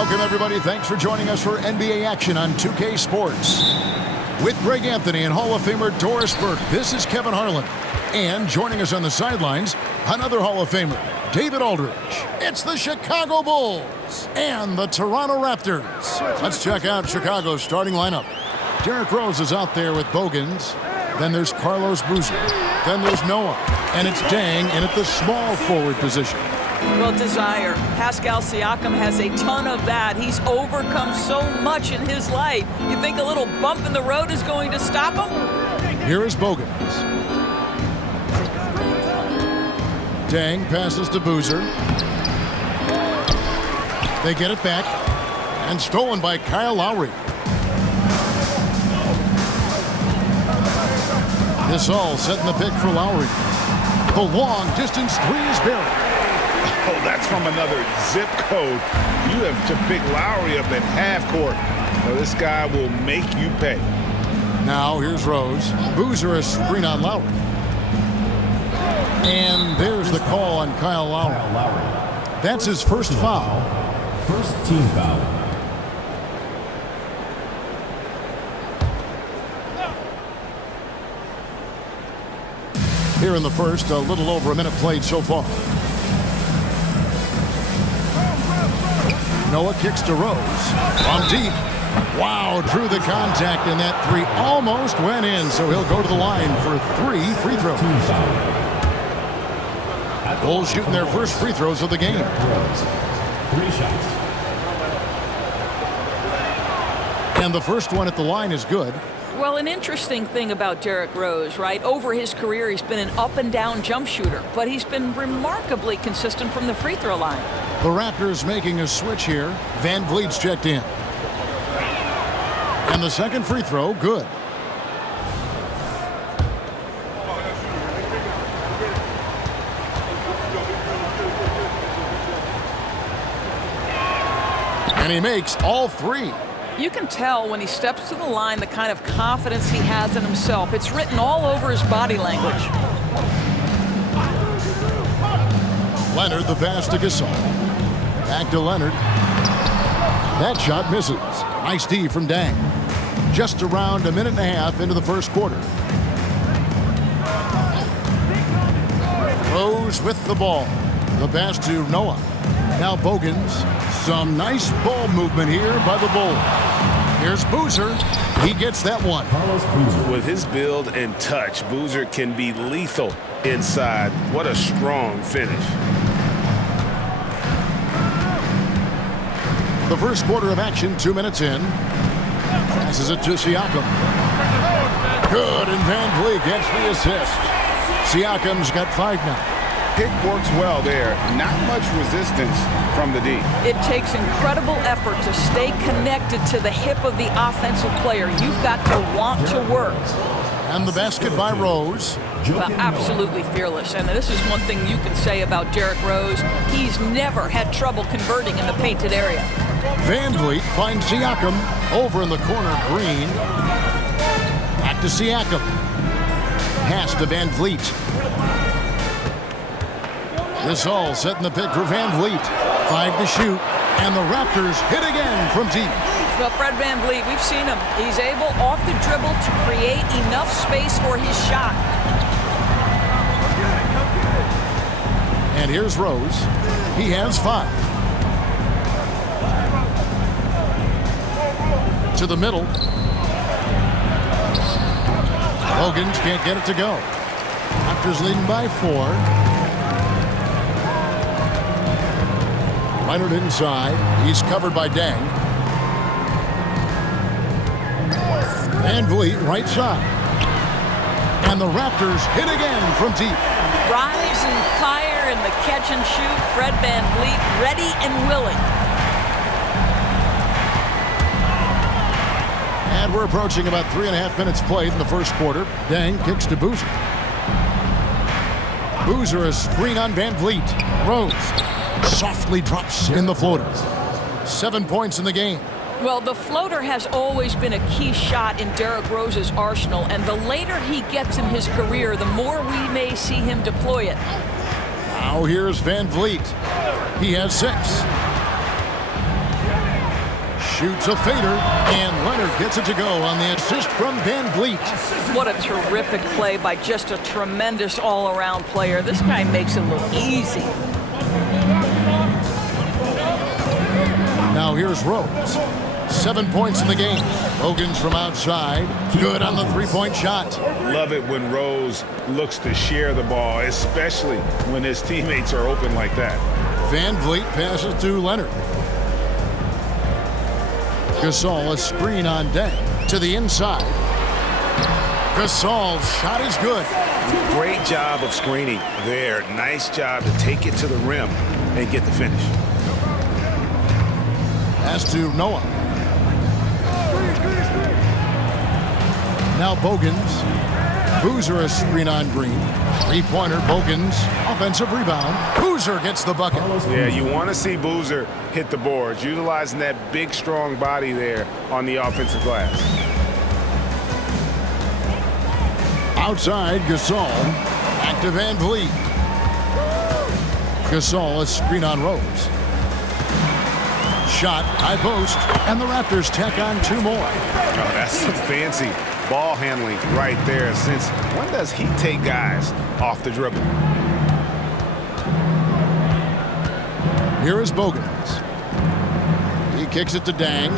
Welcome, everybody. Thanks for joining us for NBA action on 2K Sports. With Greg Anthony and Hall of Famer Doris Burke, this is Kevin Harlan. And joining us on the sidelines, another Hall of Famer, David Aldridge. It's the Chicago Bulls and the Toronto Raptors. Let's check out Chicago's starting lineup. Derrick Rose is out there with Bogans. Then there's Carlos Boozer. Then there's Noah. And it's Dang in at the small forward position. Well, desire. Pascal Siakam has a ton of that. He's overcome so much in his life. You think a little bump in the road is going to stop him? Here is Bogans. Dang passes to Boozer. They get it back. And stolen by Kyle Lowry. This all setting the pick for Lowry. The long distance three is buried. Oh, that's from another zip code. You have to pick Lowry up at half court. Well, this guy will make you pay. Now here's Rose. Boozer a screen on Lowry. And there's the call on Kyle Lowry. That's his first foul. First team foul. Here in the first, a little over a minute played so far. Noah kicks to Rose. From deep. Wow, drew the contact, and that three almost went in, so he'll go to the line for 3 free throws. Bulls shooting their first free throws of the game. 3 shots. And the first one at the line is good. Well, an interesting thing about Derrick Rose, right? Over his career, he's been an up-and-down jump shooter, but he's been remarkably consistent from the free throw line. The Raptors making a switch here. Van Vliet's checked in. And the second free throw, good. And he makes all 3. You can tell when he steps to the line the kind of confidence he has in himself. It's written all over his body language. Leonard, the pass to Gasol. Back to Leonard. That shot misses. Nice D from Dang. Just around a minute and a half into the first quarter. Rose with the ball. The pass to Noah. Now Bogans. Some nice ball movement here by the Bulls. Here's Boozer. He gets that one. With his build and touch, Boozer can be lethal inside. What a strong finish. The first quarter of action, 2 minutes in. Passes it to Siakam. Good, and Van Vliet gets the assist. Siakam's got 5 now. Pick works well there. Not much resistance from the D. It takes incredible effort to stay connected to the hip of the offensive player. You've got to want to work. And the basket by Rose. Well, absolutely fearless. And this is one thing you can say about Derrick Rose. He's never had trouble converting in the painted area. Van Vliet finds Siakam over in the corner. Green. Back to Siakam. Pass to Van Vliet. This all setting the pick for Van Vliet. 5 to shoot. And the Raptors hit again from deep. Well, Fred Van Vliet, we've seen him. He's able off the dribble to create enough space for his shot. And here's Rose. He has 5. To the middle. Bogans can't get it to go. Raptors leading by 4. Leonard inside. He's covered by Dang. Van Vliet right side. And the Raptors hit again from deep. Rise and fire in the catch and shoot. Fred Van Vliet ready and willing. And we're approaching about 3.5 minutes played in the first quarter. Dang kicks to Boozer. Boozer a screen on Van Vliet. Rose softly drops in the floater. 7 points in the game. Well, the floater has always been a key shot in Derrick Rose's arsenal, and the later he gets in his career, the more we may see him deploy it. Now here's Van Vliet. He has 6. Shoots a fader, and Leonard gets it to go on the assist from Van Vliet. What a terrific play by just a tremendous all-around player. This guy makes it look easy. Now here's Rose. 7 points in the game. Bogans from outside. Good on the three-point shot. Love it when Rose looks to share the ball, especially when his teammates are open like that. Van Vliet passes to Leonard. Gasol, a screen on Deng to the inside. Gasol's shot is good. Great job of screening there. Nice job to take it to the rim and get the finish. Pass to Noah. Now Bogans. Boozer a screen on Green. Three-pointer, Bogans. Offensive rebound. Boozer gets the bucket. Yeah, you want to see Boozer hit the boards, utilizing that big, strong body there on the offensive glass. Outside, Gasol. Back to Van Vliet. Gasol a screen on Rose. Shot, high post, and the Raptors tack on 2 more. Oh, that's some fancy ball handling right there. Since when does he take guys off the dribble? Here is Bogans. He kicks it to Deng.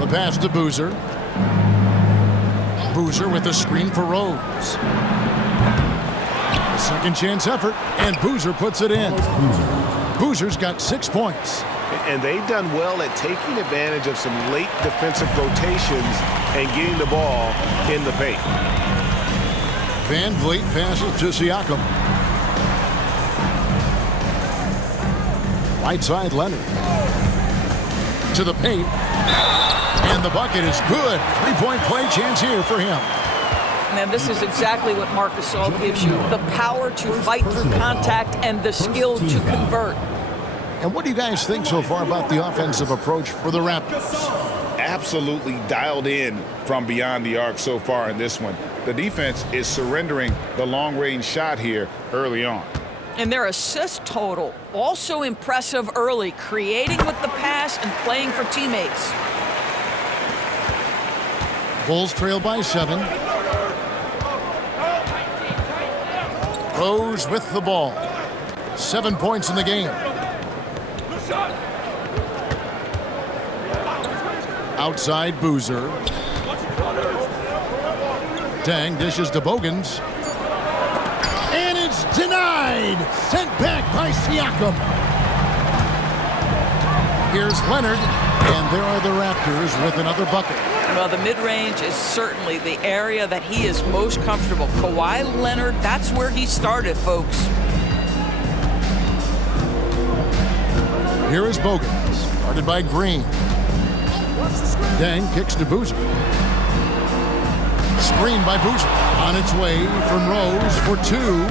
The pass to Boozer. Boozer with a screen for Rose. A second chance effort, and Boozer puts it in. Boozer's got 6 points. And they've done well at taking advantage of some late defensive rotations and getting the ball in the paint. Van Vliet passes to Siakam. Right side, Leonard. To the paint. And the bucket is good. 3-point play chance here for him. Man, this is exactly what Marc Gasol gives you. The power to fight through contact and the skill to convert. And what do you guys think so far about the offensive approach for the Raptors? Absolutely dialed in from beyond the arc so far in this one. The defense is surrendering the long-range shot here early on. And their assist total, also impressive early, creating with the pass and playing for teammates. Bulls trail by 7. Rose with the ball. 7 points in the game. Outside, Boozer. Deng dishes to Bogans. And it's denied. Sent back by Siakam. Here's Leonard. And there are the Raptors with another bucket. Well, the mid-range is certainly the area that he is most comfortable. Kawhi Leonard, that's where he started, folks. Here is Bogans, guarded by Green. Deng kicks to Boozer. Screen by Boozer. On its way from Rose for 2.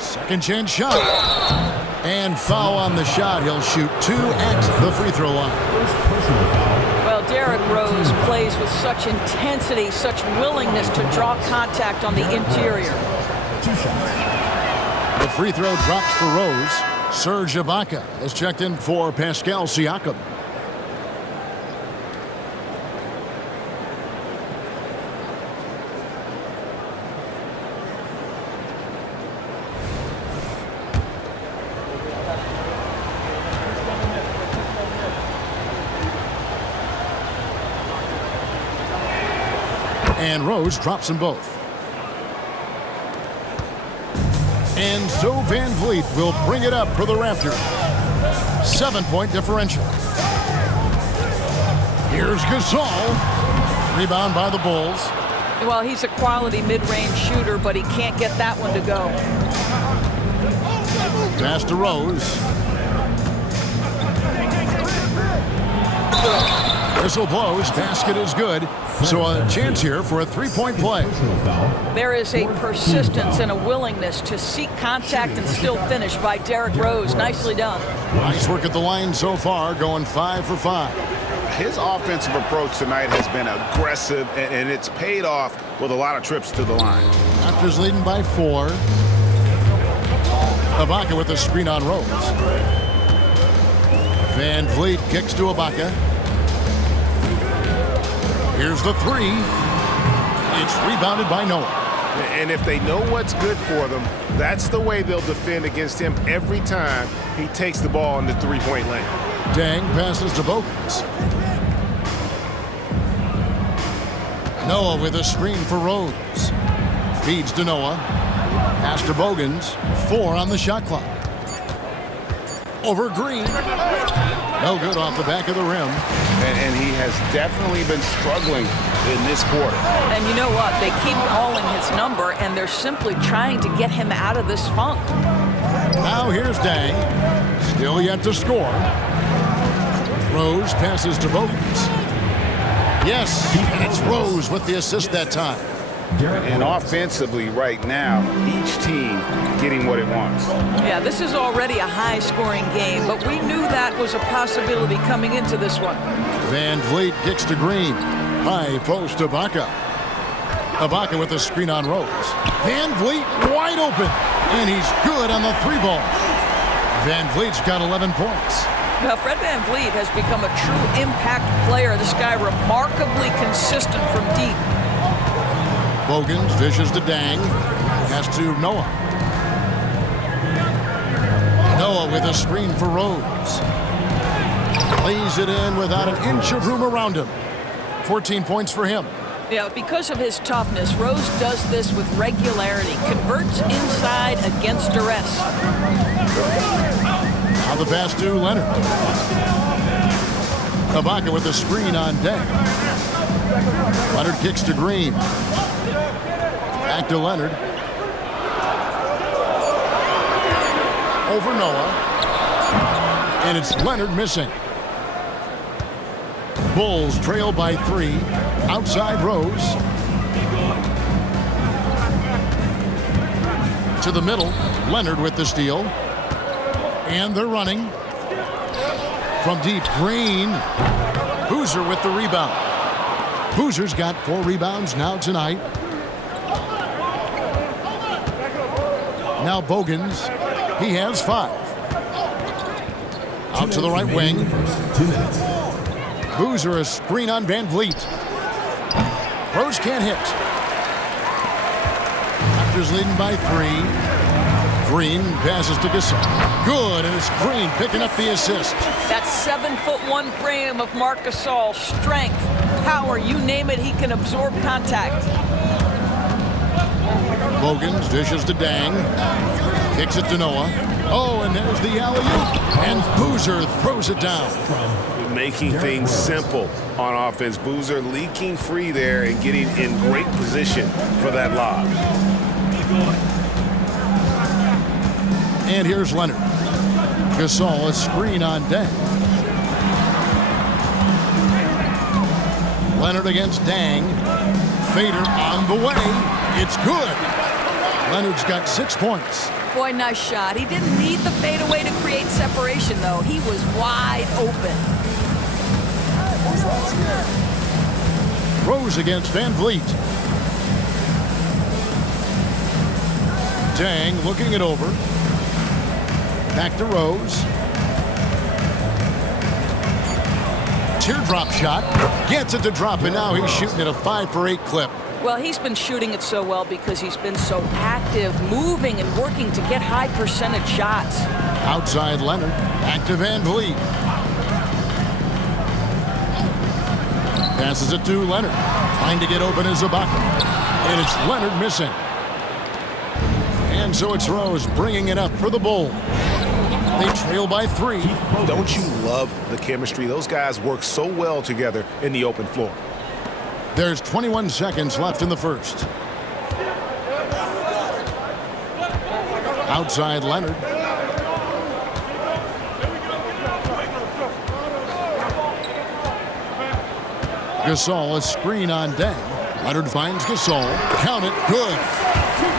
Second chance shot. And foul on the shot. He'll shoot 2 at the free throw line. Well, Derrick Rose plays with such intensity, such willingness to draw contact on the interior. The free throw drops for Rose. Serge Ibaka has checked in for Pascal Siakam. And Rose drops them both. And so Van Vliet will bring it up for the Raptors. 7-point differential. Here's Gasol. Rebound by the Bulls. Well, he's a quality mid-range shooter, but he can't get that one to go. Pass to Rose. Whistle blows. Basket is good. So a chance here for a 3-point play. There is a persistence and a willingness to seek contact and still finish by Derrick Rose. Nicely done. Nice work at the line so far, going 5 for 5. His offensive approach tonight has been aggressive, and it's paid off with a lot of trips to the line. Raptors leading by 4. Ibaka with the screen on Rose. Van Vliet kicks to Ibaka. Here's the 3. It's rebounded by Noah. And if they know what's good for them, that's the way they'll defend against him every time he takes the ball in the three-point lane. Dang passes to Bogans. Noah with a screen for Rose. Feeds to Noah. Pass to Bogans. 4 on the shot clock. Over Green. No good off the back of the rim. And he has definitely been struggling in this quarter. And you know what? They keep calling his number, and they're simply trying to get him out of this funk. Now here's Dang. Still yet to score. Rose passes to Bogans. Yes, and it's Rose with the assist that time. And offensively right now, each team getting what it wants. Yeah, this is already a high-scoring game, but we knew that was a possibility coming into this one. Van Vliet kicks to Green. High post to Ibaka. Ibaka with the screen on Rose. Van Vliet wide open, and he's good on the 3 ball. Van Vliet's got 11 points. Now, Fred Van Vliet has become a true impact player. This guy remarkably consistent from deep. Bogans dishes to Dang. Pass to Noah. Noah with a screen for Rose. Lays it in without an inch of room around him. 14 points for him. Yeah, because of his toughness, Rose does this with regularity. Converts inside against duress. Now the pass to Leonard. Ibaka with the screen on Dang. Leonard kicks to Green. Back to Leonard. Over Noah. And it's Leonard missing. Bulls trail by 3. Outside Rose. To the middle. Leonard with the steal. And they're running. From deep, Green. Boozer with the rebound. Boozer's got 4 rebounds now tonight. Now Bogans. He has 5. Out to the right wing. 2 minutes. Boozer a screen on Van Vliet. Rose can't hit. Raptors leading by 3. Green passes to Gasol. Good, and it's Green picking up the assist. That 7'1" frame of Marc Gasol, strength, power, you name it, he can absorb contact. Bogans dishes to Dang. Kicks it to Noah. Oh, and there's the alley-oop. And Boozer throws it down. Making things simple on offense. Boozer leaking free there and getting in great position for that lob. And here's Leonard. Gasol, a screen on Dang. Leonard against Dang. Fader on the way. It's good. Leonard's got 6 points. Boy, nice shot. He didn't need the fadeaway to create separation, though. He was wide open. Rose against Van Vliet. Dang looking it over. Back to Rose. Teardrop shot. Gets it to drop, and now he's shooting at a 5 for 8 clip. Well, he's been shooting it so well because he's been so active, moving and working to get high percentage shots. Outside Leonard. Back to Van Vliet. Passes it to Leonard. Trying to get open is Ibaka. And it's Leonard missing. And so it's Rose bringing it up for the Bulls. They trail by 3. Don't you love the chemistry? Those guys work so well together in the open floor. There's 21 seconds left in the first. Outside Leonard. Gasol, a screen on Dang. Leonard finds Gasol. Count it. Good.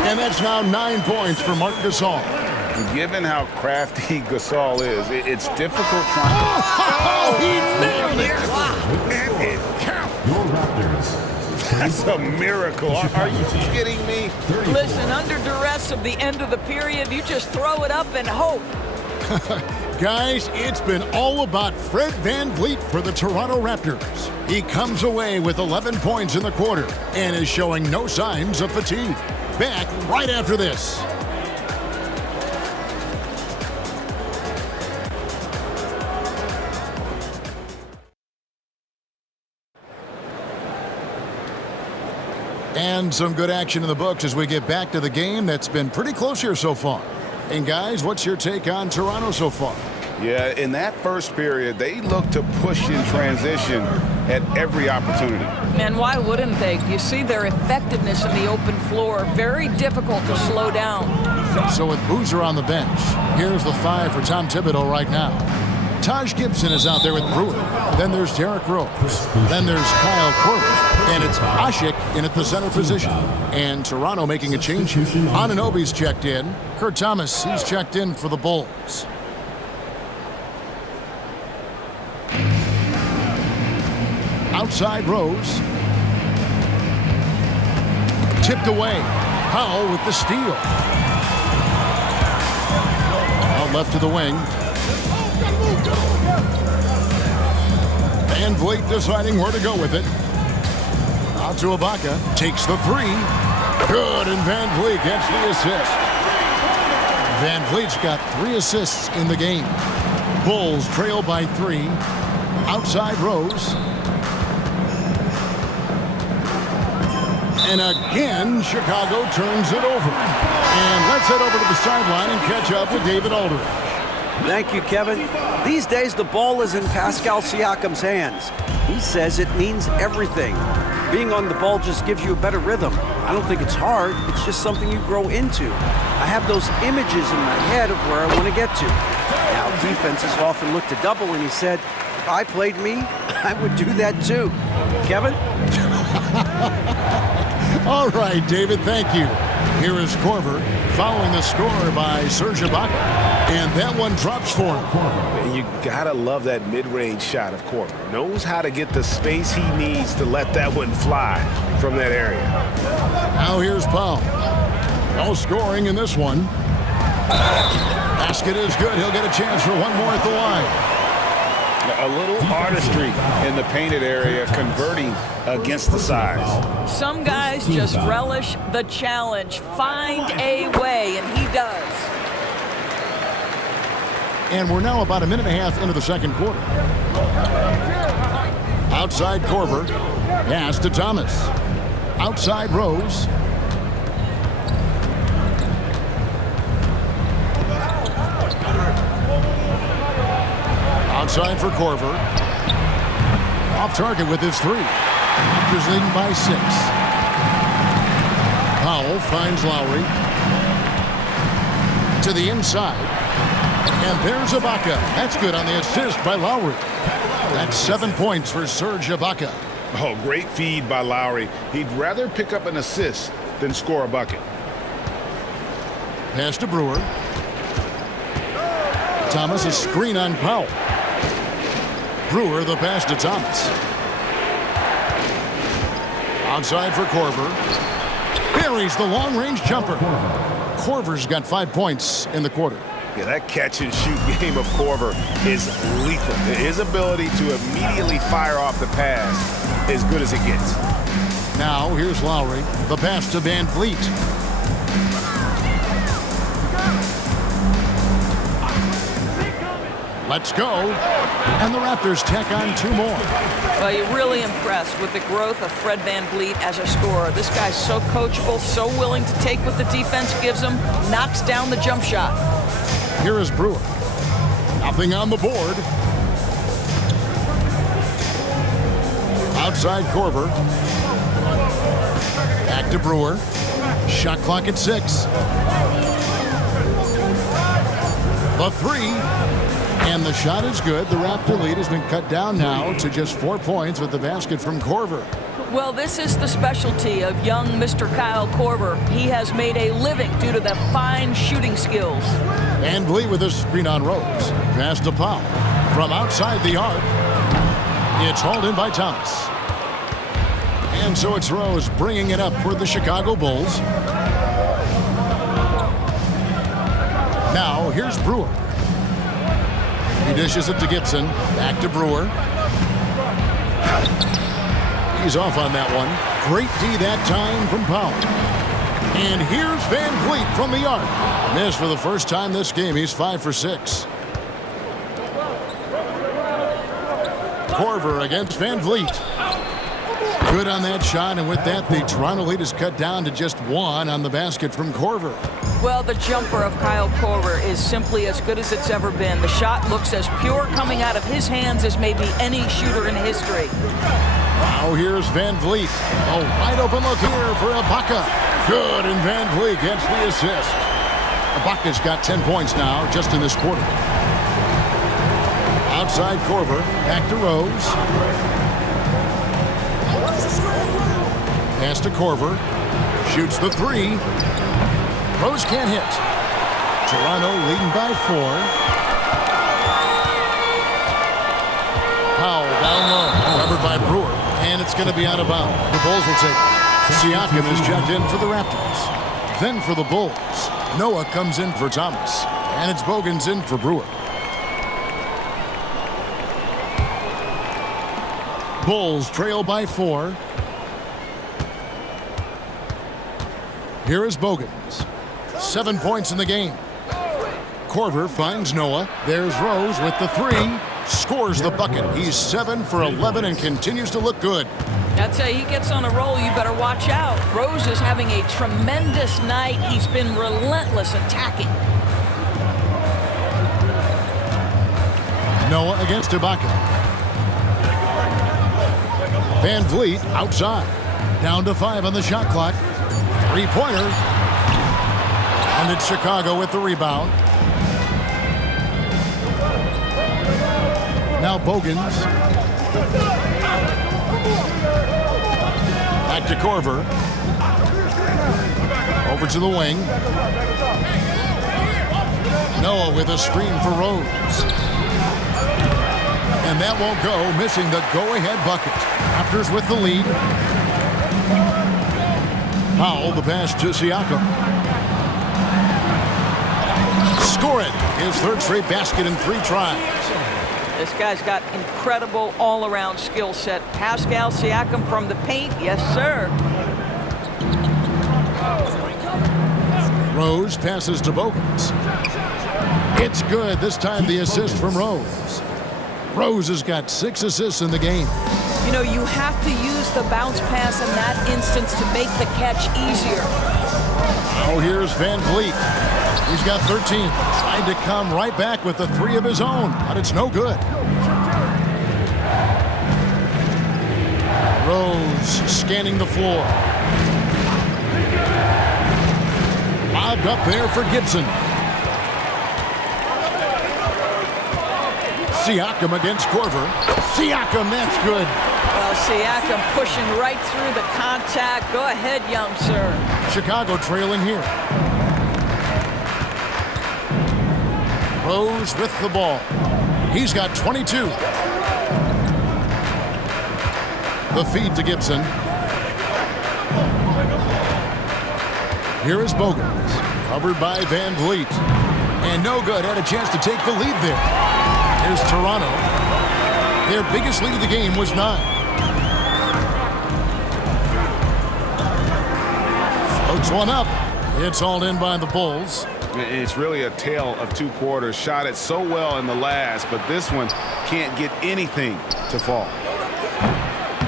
And that's now 9 points for Marc Gasol. Given how crafty Gasol is, it's difficult trying to... Oh, he nailed it! And it counts. Your Raptors. That's a miracle. Are you kidding me? Listen, under duress of the end of the period, you just throw it up and hope. Guys, it's been all about Fred VanVleet for the Toronto Raptors. He comes away with 11 points in the quarter and is showing no signs of fatigue. Back right after this. And some good action in the books as we get back to the game that's been pretty close here so far. And guys, what's your take on Toronto so far? Yeah, in that first period, they looked to push in transition at every opportunity. And why wouldn't they? You see their effectiveness in the open floor. Very difficult to slow down. So with Boozer on the bench, here's the 5 for Tom Thibodeau right now. Taj Gibson is out there with Brewer. Then there's Derrick Rose. Then there's Kyle Korver. And it's Ashik in at the center position. And Toronto making a change here. Anunoby's checked in. Kurt Thomas, he's checked in for the Bulls. Outside Rose. Tipped away. Powell with the steal. Out left to the wing. VanVleet deciding where to go with it. Out to Ibaka. Takes the 3. Good, and VanVleet gets the assist. VanVleet's got 3 assists in the game. Bulls trail by 3. Outside Rose. And again, Chicago turns it over. And let's head over to the sideline and catch up with David Aldridge. Thank you, Kevin. These days, the ball is in Pascal Siakam's hands. He says it means everything. Being on the ball just gives you a better rhythm. I don't think it's hard. It's just something you grow into. I have those images in my head of where I want to get to. Now, defenses often look to double, and he said, if I played me, I would do that too. Kevin? All right, David, thank you. Here is Korver following the score by Serge Ibaka. And that one drops for him. And you gotta love that mid-range shot of Korver. Knows how to get the space he needs to let that one fly from that area. Now here's Powell. No scoring in this one. Basket is good. He'll get a chance for one more at the line. A little artistry in the painted area, converting against the size. Some guys just relish the challenge. Find a way, and he does. And we're now about a minute and a half into the second quarter. Outside Korver. Pass to Thomas. Outside Rose. Outside for Korver. Off target with his 3. Raptors leading by 6. Powell finds Lowry. To the inside. And there's Ibaka. That's good on the assist by Lowry. That's 7 points for Serge Ibaka. Oh, great feed by Lowry. He'd rather pick up an assist than score a bucket. Pass to Brewer. Thomas, a screen on Powell. Brewer, the pass to Thomas. Outside for Korver. Buries the long-range jumper. Korver's got 5 points in the quarter. Yeah, that catch-and-shoot game of Korver is lethal. His ability to immediately fire off the pass as good as it gets. Now, here's Lowry. The pass to VanVleet. Let's go. And the Raptors tack on 2 more. Well, you're really impressed with the growth of Fred VanVleet as a scorer. This guy's so coachable, so willing to take what the defense gives him, knocks down the jump shot. Here is Brewer. Nothing on the board. Outside Korver. Back to Brewer. Shot clock at 6. The 3. And the shot is good. The Raptor lead has been cut down now to just 4 points with the basket from Korver. Well, this is the specialty of young Mr. Kyle Korver. He has made a living due to the fine shooting skills. Van Vliet with a screen on Rose. Pass to Powell. From outside the arc. It's hauled in by Thomas. And so it's Rose bringing it up for the Chicago Bulls. Now here's Brewer. He dishes it to Gibson. Back to Brewer. He's off on that one. Great D that time from Powell. And here's Van Vliet from the arc. Missed for the first time this game. He's 5 for 6. Korver against Van Vliet. Good on that shot, and with that, the Toronto lead is cut down to just 1 on the basket from Korver. Well, the jumper of Kyle Korver is simply as good as it's ever been. The shot looks as pure coming out of his hands as maybe any shooter in history. Now here's Van Vliet. A wide open look here for Ibaka. Good, and Van Vliet gets the assist. Ibaka's got 10 points now just in this quarter. Outside Korver, back to Rose. Pass to Korver. Shoots the 3. Rose can't hit. Toronto leading by 4. Powell down low, covered by Brewer, and it's going to be out of bounds. The Bulls will take it. Siakam is checked in for the Raptors. Then for the Bulls, Noah comes in for Thomas, and it's Bogan's in for Brewer. Bulls trail by 4. Here is Bogans. 7 points in the game. Korver finds Noah. There's Rose with the 3. Scores the bucket. He's 7 for 11 and continues to look good. I'd say he gets on a roll, you better watch out. Rose is having a tremendous night. He's been relentless attacking. Noah against Ibaka. Van Vliet outside. Down to 5 on the shot clock. 3-pointer. And it's Chicago with the rebound. Now Bogans. Back to Korver. Over to the wing. Noah with a screen for Rose. And that won't go, missing the go-ahead bucket. Raptors with the lead. Powell, the pass to Siakam. Score it. His third straight basket in 3 tries. This guy's got incredible all-around skill set. Pascal Siakam from the paint, yes, sir. Rose passes to Bogans. It's good. This time the assist from Rose. Rose has got 6 assists in the game. You know, you have to use the bounce pass in that instance to make the catch easier. Now here's Van Vliet. He's got 13. Tried to come right back with the 3 of his own, but it's no good. Rose scanning the floor. Lobbed up there for Gibson. Siakam against Korver. Siakam, that's good. Well, Siakam pushing right through the contact. Go ahead, young sir. Chicago trailing here. Rose with the ball. He's got 22. The feed to Gibson. Here is Bogans. Covered by Van Vliet. And no good. Had a chance to take the lead there. Here's Toronto. Their biggest lead of the game was 9. Floats one up. It's hauled in by the Bulls. It's really a tale of 2 quarters. Shot it so well in the last, but this one can't get anything to fall.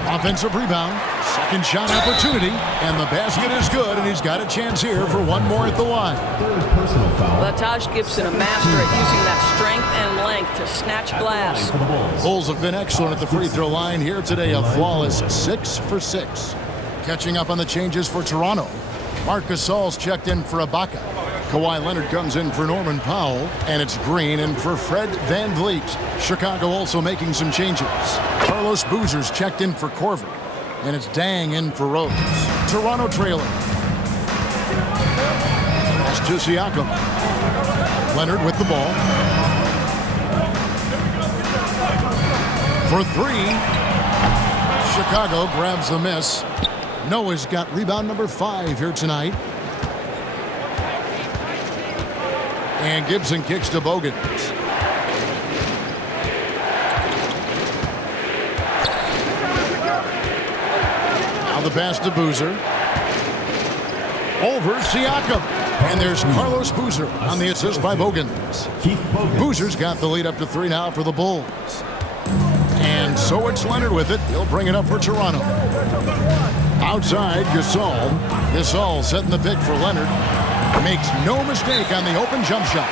Offensive rebound. Second shot opportunity. And the basket is good, and he's got a chance here for one more at the line. Personal foul. Lataj Gibson, a master at using that strength and length to snatch glass. Bulls have been excellent at the free throw line here today. A flawless 6 for 6. Catching up on the changes for Toronto. Marc Gasol's checked in for Ibaka. Kawhi Leonard comes in for Norman Powell, and it's Green in for Fred Van Vliet. Chicago also making some changes. Carlos Boozer's checked in for Korver. And it's Dang in for Rose. Toronto trailing. Pass to Siakam. Leonard with the ball. For three. Chicago grabs the miss. Noah's got rebound number 5 here tonight. And Gibson kicks to Bogut. Now the pass to Boozer. Over Siakam. And there's Carlos Boozer on the assist by Bogans. Boozer's got the lead up to 3 now for the Bulls. And so it's Leonard with it. He'll bring it up for Toronto. Outside, Gasol. Gasol setting the pick for Leonard. Makes no mistake on the open jump shot.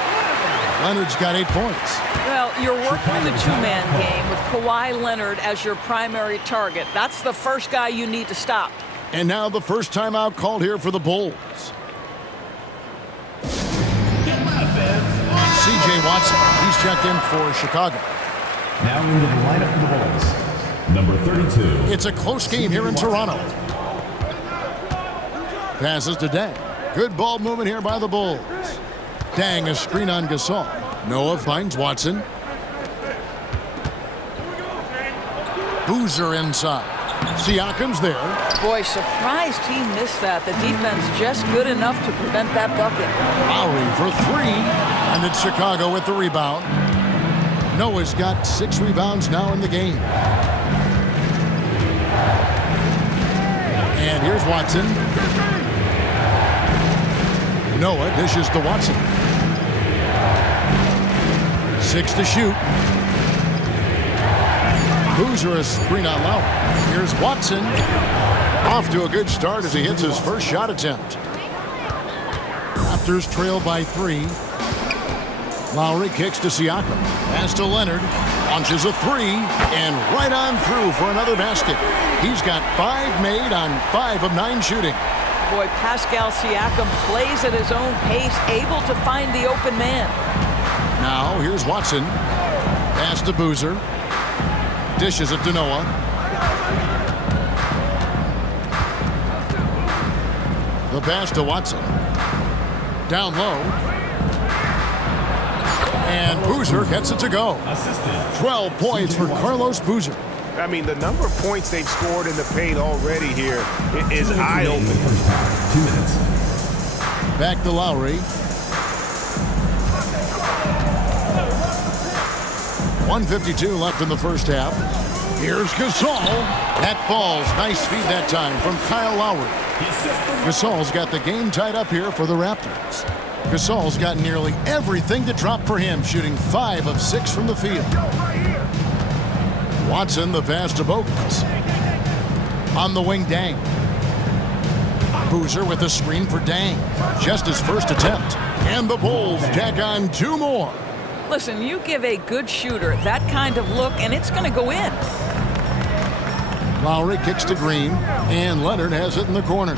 Leonard's got 8 points. Well, you're working the two-man game with Kawhi Leonard as your primary target. That's the first guy you need to stop. And now the first timeout called here for the Bulls. C.J. Watson, he's checked in for Chicago. Now into the lineup for the Bulls. Number 32. It's a close game here in Toronto. Passes to Dang. Good ball movement here by the Bulls. Dang, a screen on Gasol. Noah finds Watson. Boozer inside. Siakam's there. Boy, surprised he missed that. The defense just good enough to prevent that bucket. Lowry for 3. And it's Chicago with the rebound. Noah's got 6 rebounds now in the game. And here's Watson. Noah dishes to Watson. 6 to shoot. Boozer a screen on Lowry. Here's Watson. Off to a good start as he hits his first shot attempt. Raptors trail by 3. Lowry kicks to Siakam. Pass to Leonard. Launches a 3. And right on through for another basket. He's got 5 made on 5 of 9 shooting. Boy, Pascal Siakam plays at his own pace, able to find the open man. Now, here's Watson. Pass to Boozer. Dishes it to Noah. The pass to Watson. Down low. And Boozer gets it to go. 12 points for Carlos Boozer. I mean, the number of points they've scored in the paint already here is eye-opening. 2 minutes. Back to Lowry. 1:52 left in the first half. Here's Gasol. That falls. Nice feed that time from Kyle Lowry. Gasol's got the game tied up here for the Raptors. Gasol's got nearly everything to drop for him, shooting 5 of 6 from the field. Watson, the pass to Bogans. On the wing, Dang. Boozer with the screen for Dang. Just his first attempt. And the Bulls tack on 2 more. Listen, you give a good shooter that kind of look, and it's going to go in. Lowry kicks to Green, and Leonard has it in the corner.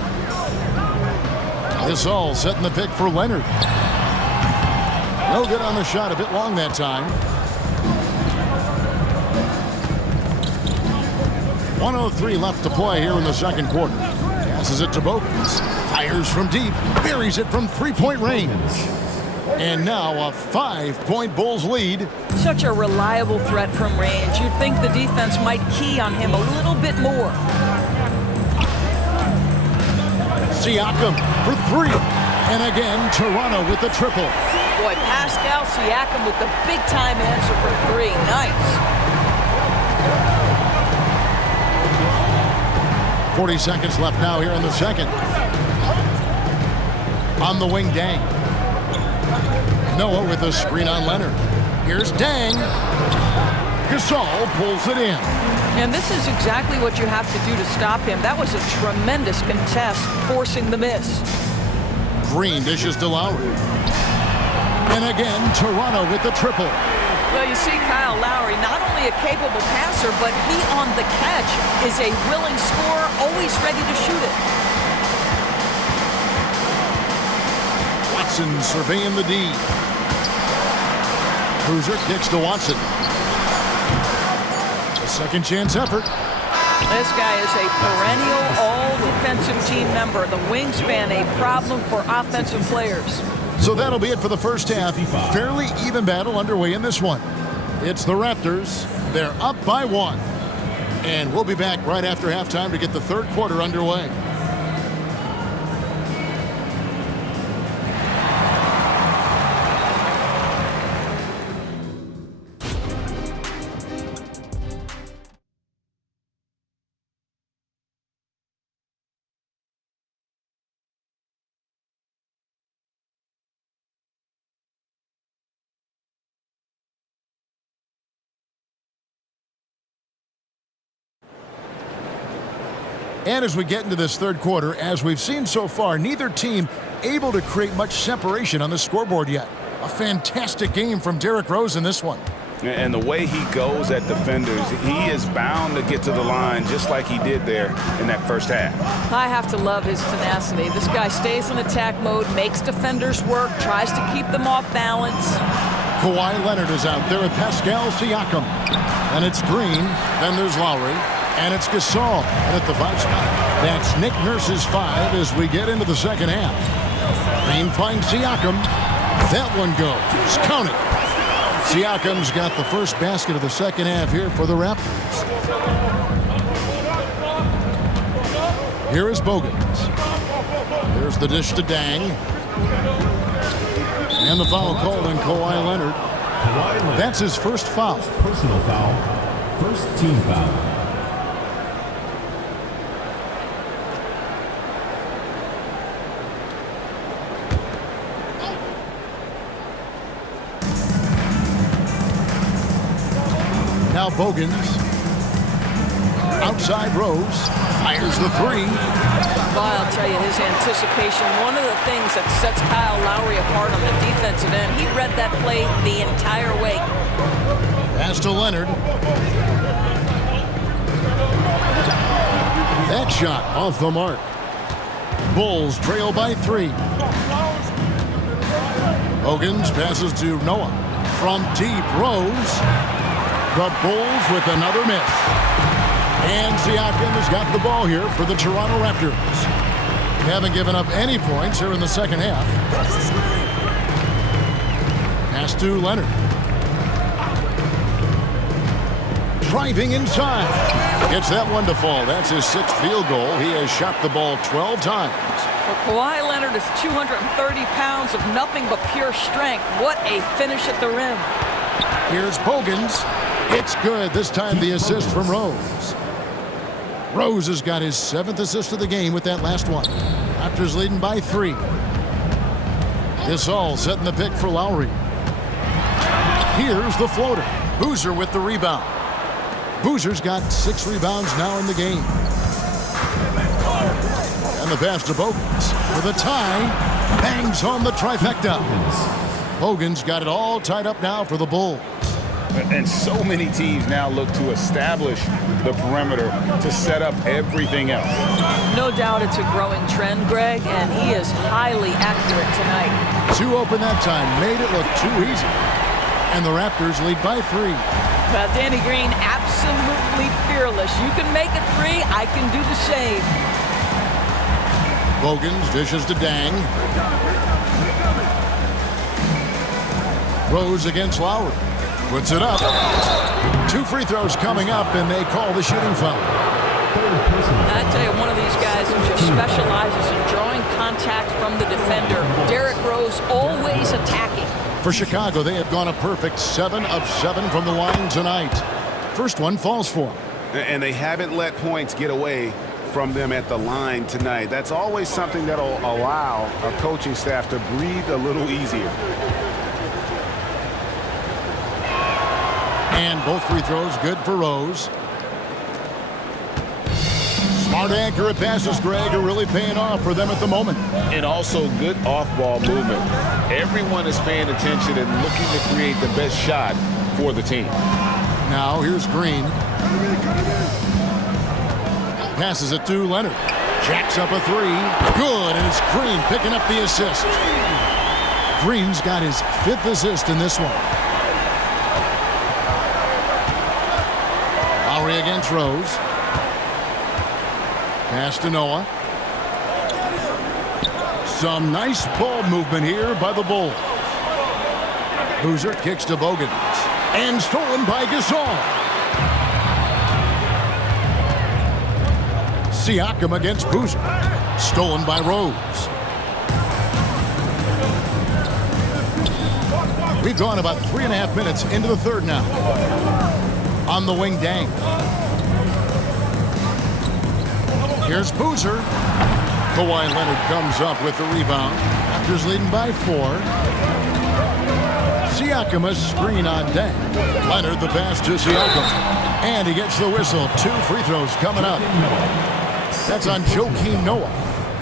Gasol setting the pick for Leonard. No good on the shot, a bit long that time. 1:03 left to play here in the second quarter. Passes it to Bogans. Fires from deep, buries it from 3-point range. And now a 5-point Bulls lead. Such a reliable threat from range. You'd think the defense might key on him a little bit more. Siakam for 3. And again, Toronto with the triple. Boy, Pascal Siakam with the big-time answer for 3. Nice. 40 seconds left now here in the second. On the wing, Dang. Noah with a screen on Leonard. Here's Dang. Gasol pulls it in. And this is exactly what you have to do to stop him. That was a tremendous contest, forcing the miss. Green dishes to Lowry. And again, Toronto with the triple. Well, you see Kyle Lowry, not only a capable passer, but he on the catch is a willing scorer, always ready to shoot it. Watson surveying the D. Boozer kicks to Watson. A second chance effort. This guy is a perennial all-defensive team member. The wingspan, a problem for offensive players. So that'll be it for the first half. Fairly even battle underway in this one. It's the Raptors. They're up by 1. And we'll be back right after halftime to get the third quarter underway. And as we get into this third quarter, as we've seen so far, neither team able to create much separation on the scoreboard yet. A fantastic game from Derrick Rose in this one. And the way he goes at defenders, he is bound to get to the line just like he did there in that first half. I have to love his tenacity. This guy stays in attack mode, makes defenders work, tries to keep them off balance. Kawhi Leonard is out there with Pascal Siakam. And it's Green, then there's Lowry. And it's Gasol. And at the 5 spot, that's Nick Nurse's 5 as we get into the second half. Green finds Siakam. That one goes. Count it. Siakam's got the first basket of the second half here for the Raptors. Here is Bogans. There's the dish to Dang. And the foul called on Kawhi Leonard. That's his first foul. Personal foul. First team foul. Now Bogans. Outside Rose. Fires the 3. Well, I'll tell you, his anticipation, one of the things that sets Kyle Lowry apart on the defensive end, he read that play the entire way. Pass to Leonard. That shot off the mark. Bulls trail by 3. Bogans passes to Noah. From deep, Rose. The Bulls with another miss. And Siakam has got the ball here for the Toronto Raptors. They haven't given up any points here in the second half. Pass to Leonard. Driving inside. Gets that one to fall. That's his 6th field goal. He has shot the ball 12 times. Well, Kawhi Leonard is 230 pounds of nothing but pure strength. What a finish at the rim. Here's Bogans. It's good. This time the assist from Rose. Rose has got his 7th assist of the game with that last one. Raptors leading by 3. Gasol setting the pick for Lowry. Here's the floater. Boozer with the rebound. Boozer's got 6 rebounds now in the game. And the pass to Bogans. With a tie, bangs home the trifecta. Bogans got it all tied up now for the Bulls. And so many teams now look to establish the perimeter to set up everything else. No doubt it's a growing trend, Greg, and he is highly accurate tonight. 2 open that time, made it look too easy. And the Raptors lead by 3. Well, Danny Green, absolutely fearless. You can make it 3, I can do the same. Bogans dishes to Dang. Rose against Lowry. Puts it up. 2 free throws coming up, and they call the shooting foul. I tell you, one of these guys who just specializes in drawing contact from the defender. Derrick Rose always attacking. For Chicago, they have gone a perfect 7 of 7 from the line tonight. First one falls for them. And they haven't let points get away from them at the line tonight. That's always something that'll allow a coaching staff to breathe a little easier. And both free throws good for Rose. Smart, accurate passes, Greg, are really paying off for them at the moment. And also good off-ball movement. Everyone is paying attention and looking to create the best shot for the team. Now here's Green. Passes it to Leonard. Jacks up a 3. Good, and it's Green picking up the assist. Green's got his 5th assist in this one. Lowry against Rose. Pass to Noah. Some nice ball movement here by the Bulls. Boozer kicks to Bogans. And stolen by Gasol. Siakam against Boozer. Stolen by Rose. We've gone about 3.5 minutes into the third now. On the wing, Dang. Here's Boozer. Kawhi Leonard comes up with the rebound. Raptors leading by 4. Siakam a screen on Dang. Leonard the pass to Siakam. And he gets the whistle. 2 free throws coming up. That's on Joakim Noah.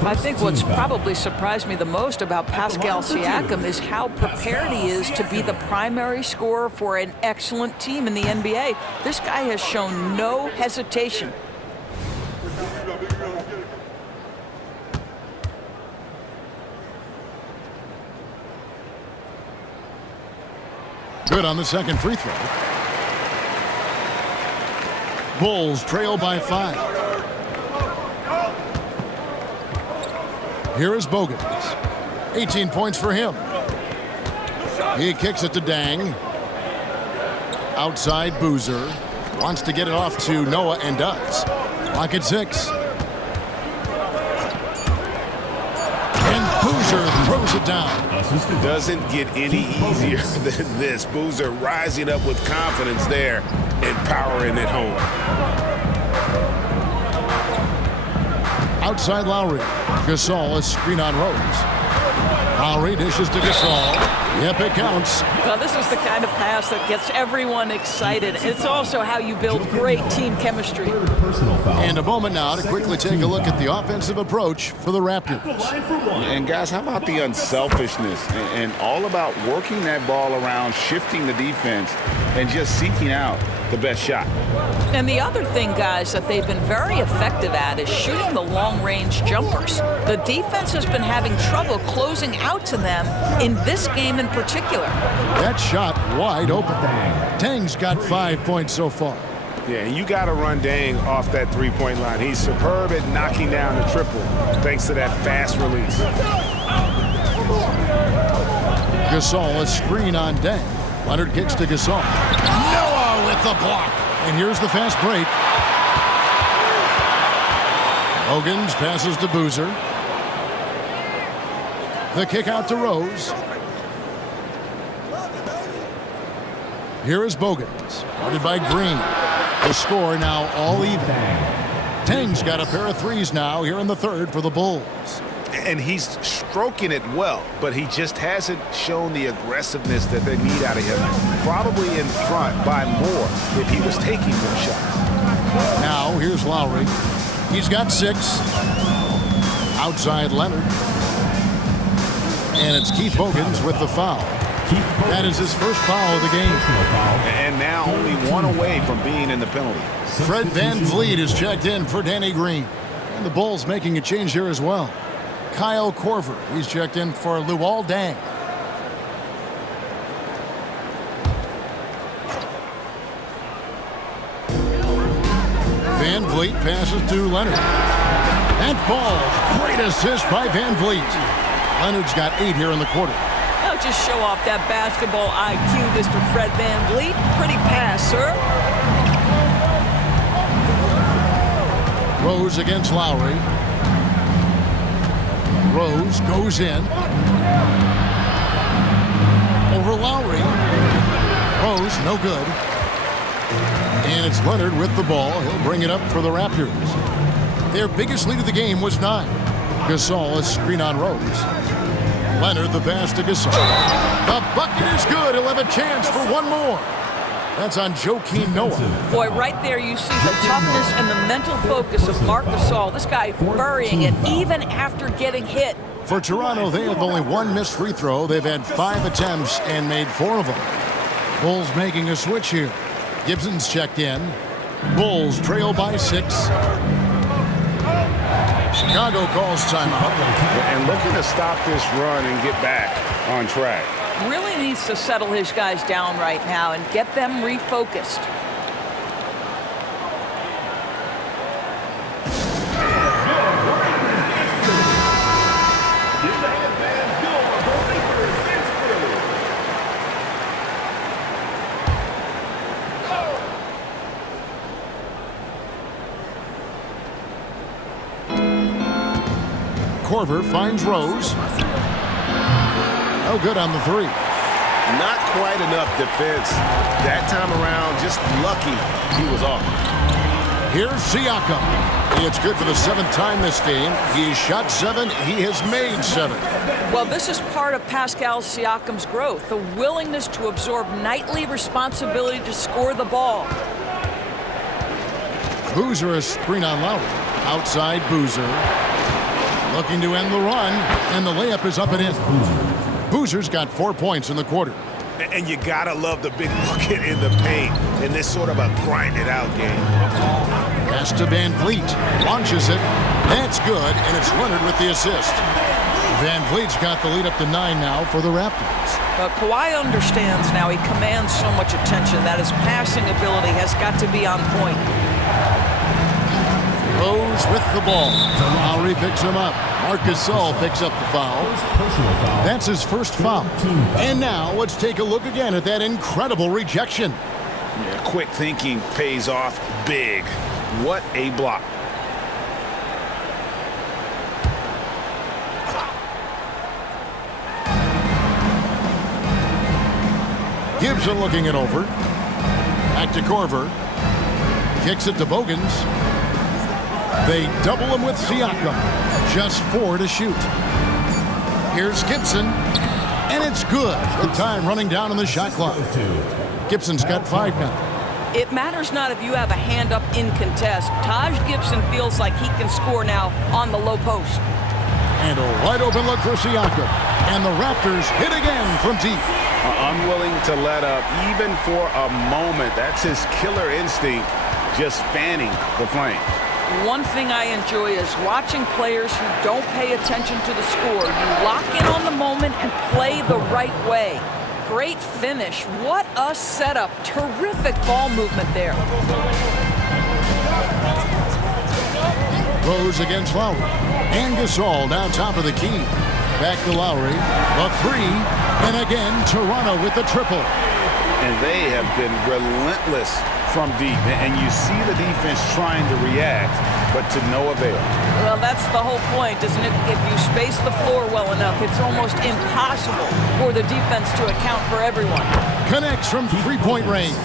I think what's probably surprised me the most about Pascal Siakam is how prepared he is to be the primary scorer for an excellent team in the NBA. This guy has shown no hesitation. Good on the second free throw. Bulls trail by 5. Here is Bogans. 18 points for him. He kicks it to Dang. Outside Boozer. Wants to get it off to Noah and does. Clock at 6. And Boozer throws it down. Doesn't get any easier than this. Boozer rising up with confidence there and powering it home. Outside Lowry. Gasol, a screen on Rose. Lowry dishes to Gasol. Yep, it counts. Well, this is the kind of pass that gets everyone excited. It's also how you build great team chemistry. And a moment now to quickly take a look at the offensive approach for the Raptors. And guys, how about the unselfishness and all about working that ball around, shifting the defense, and just seeking out the best shot. And the other thing, guys, that they've been very effective at is shooting the long-range jumpers. The defense has been having trouble closing out to them in this game in particular. That shot wide open. Dang's got 5 points so far. Yeah, you got to run Dang off that three-point line. He's superb at knocking down the triple thanks to that fast release. Gasol, a screen on Dang. Leonard kicks to Gasol. Noah with the block. And here's the fast break. Bogans passes to Boozer. The kick out to Rose. Here is Bogans. Guarded by Green. The score now all even. Dang's got a pair of threes now here in the third for the Bulls. And he's stroking it well, but he just hasn't shown the aggressiveness that they need out of him. Probably in front by more if he was taking more shots. Now here's Lowry. He's got 6. Outside Leonard. And it's Keith Bogans with the foul. That is his first foul of the game. And now only 1 away from being in the penalty. Fred VanVleet is checked in for Danny Green. And the Bulls making a change here as well. Kyle Korver, he's checked in for Luol Deng. VanVleet passes to Leonard. That ball, great assist by VanVleet. Leonard's got 8 here in the quarter. Now just show off that basketball IQ, Mr. Fred VanVleet. Pretty pass, sir. Rose against Lowry. Rose goes in. Over Lowry. Rose, no good. And it's Leonard with the ball. He'll bring it up for the Raptors. Their biggest lead of the game was 9. Gasol, a screen on Rose. Leonard, the pass to Gasol. The bucket is good. He'll have a chance for one more. That's on Joakim Noah. Boy, right there you see the toughness and the mental focus of Marc Gasol. This guy burying it even after getting hit. For Toronto, they have only 1 missed free throw. They've had 5 attempts and made 4 of them. Bulls making a switch here. Gibson's checked in. Bulls trail by 6. Chicago calls timeout. And looking to stop this run and get back on track. Really needs to settle his guys down right now and get them refocused. Korver finds Rose. No good on the three. Not quite enough defense that time around. Just lucky he was off. Here's Siakam. It's good for the 7th time this game. He's shot 7. He has made 7. Well, this is part of Pascal Siakam's growth, the willingness to absorb nightly responsibility to score the ball. Boozer a screen on Lowry. Outside Boozer. Looking to end the run, and the layup is up and in. Boozer's got 4 points in the quarter. And you gotta love the big bucket in the paint in this sort of a grinded-out game. Pass to Van Vliet. Launches it. That's good, and it's Leonard with the assist. Van Vliet's got the lead up to 9 now for the Raptors. Kawhi understands now he commands so much attention that his passing ability has got to be on point. Rose with the ball. Lowry picks him up. Marc Gasol picks up the foul. That's his first foul. And now let's take a look again at that incredible rejection. Yeah, quick thinking pays off big. What a block. Gibson looking it over. Back to Korver. Kicks it to Bogans. They double him with Siakam. Just 4 to shoot. Here's Gibson. And it's good. The time running down on the shot clock. Gibson's got 5 now. It matters not if you have a hand up in contest. Taj Gibson feels like he can score now on the low post. And a wide open look for Siakam. And the Raptors hit again from deep. Unwilling to let up even for a moment. That's his killer instinct, just fanning the flame. One thing I enjoy is watching players who don't pay attention to the score. You lock in on the moment and play the right way. Great finish. What a setup. Terrific ball movement there. Rose against Lowry. And Gasol down top of the key. Back to Lowry. The 3. And again, Toronto with the triple. And they have been relentless from deep. And you see the defense trying to react, but to no avail. Well, that's the whole point, isn't it? If you space the floor well enough, it's almost impossible for the defense to account for everyone. Connects from 3-point range.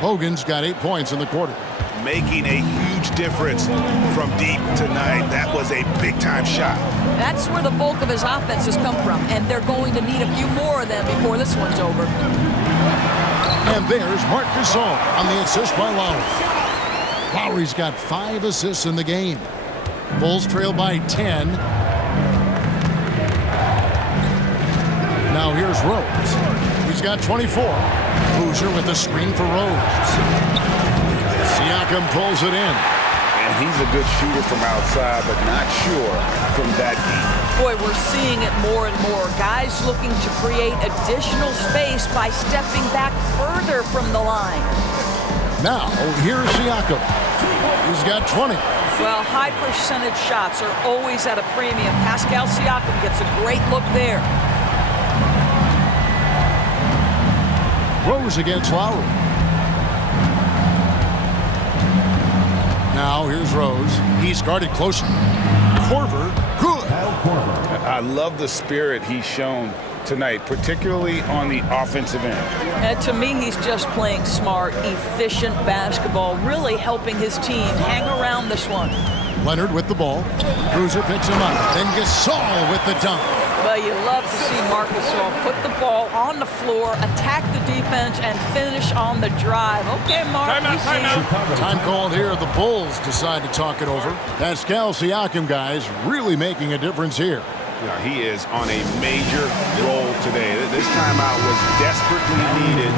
Hogan's got 8 points in the quarter. Making a huge difference from deep tonight. That was a big-time shot. That's where the bulk of his offense has come from, and they're going to need a few more of them before this one's over. And there's Marc Gasol on the assist by Lowry. Lowry's got 5 assists in the game. Bulls trail by 10. Now here's Rose. He's got 24. Boozer with the screen for Rose. Siakam pulls it in. And he's a good shooter from outside, but not sure from that deep. Boy, we're seeing it more and more. Guys looking to create additional space by stepping back further from the line. Now, here's Siakam. He's got 20. Well, high percentage shots are always at a premium. Pascal Siakam gets a great look there. Rose against Lowry. Now, here's Rose. He's guarded closer. Korver, good. I love the spirit he's shown tonight, particularly on the offensive end. And to me, he's just playing smart, efficient basketball, really helping his team hang around this one. Leonard with the ball. Boozer picks him up. Then Gasol with the dunk. Well, you love to see Marc Gasol put the ball on the floor, attack the defense, and finish on the drive. Okay, Mark, Time called here. The Bulls decide to talk it over. Pascal Siakam, guys, really making a difference here. Yeah, he is on a major role today. This timeout was desperately needed.